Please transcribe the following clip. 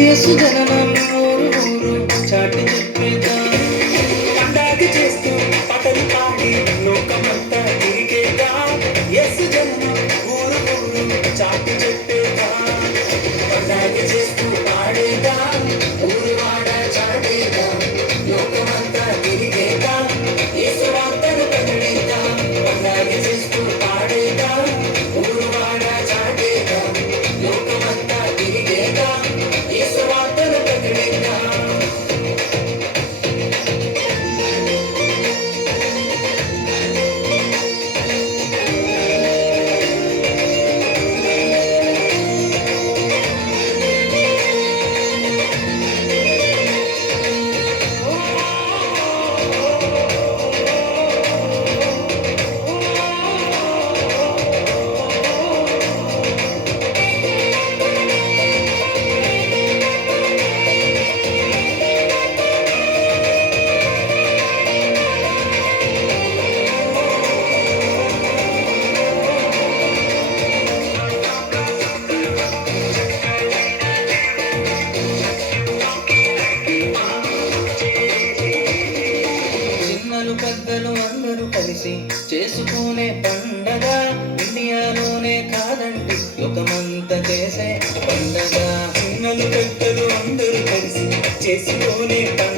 యేసు జననం ఊరు ఊరు చాటి చెప్పేద్దాం. పండగ చేస్తూ పాటలు పాడి లోకమంతా తిరిగేద్దాం. యేసు జననం ఊరు ఊరు చాటి చెప్పేద్దాం. పండగ చేస్తూ పాడేద్దాం, ఊరు వాడ చాటేద్దాం, లోకమంతా తిరిగేద్దాం, యేసు వార్తను ప్రకటిద్దాం. పండగ చేస్తూ పాడేద్దాం, ఊరు వాడ చాటేద్దాం, లోకమంతా తిరిగేద్దాం, యేసు వార్తను ప్రకటిద్దాం. చిన్నలు పెద్దలు అందరూ కలిసి చేసుకునే పండగ, ఇండియాలోనే కాదండి లోకమంతా చేసే పండగ. చిన్నలు పెద్దలు అందరూ కలిసి చేసుకునే పండగ,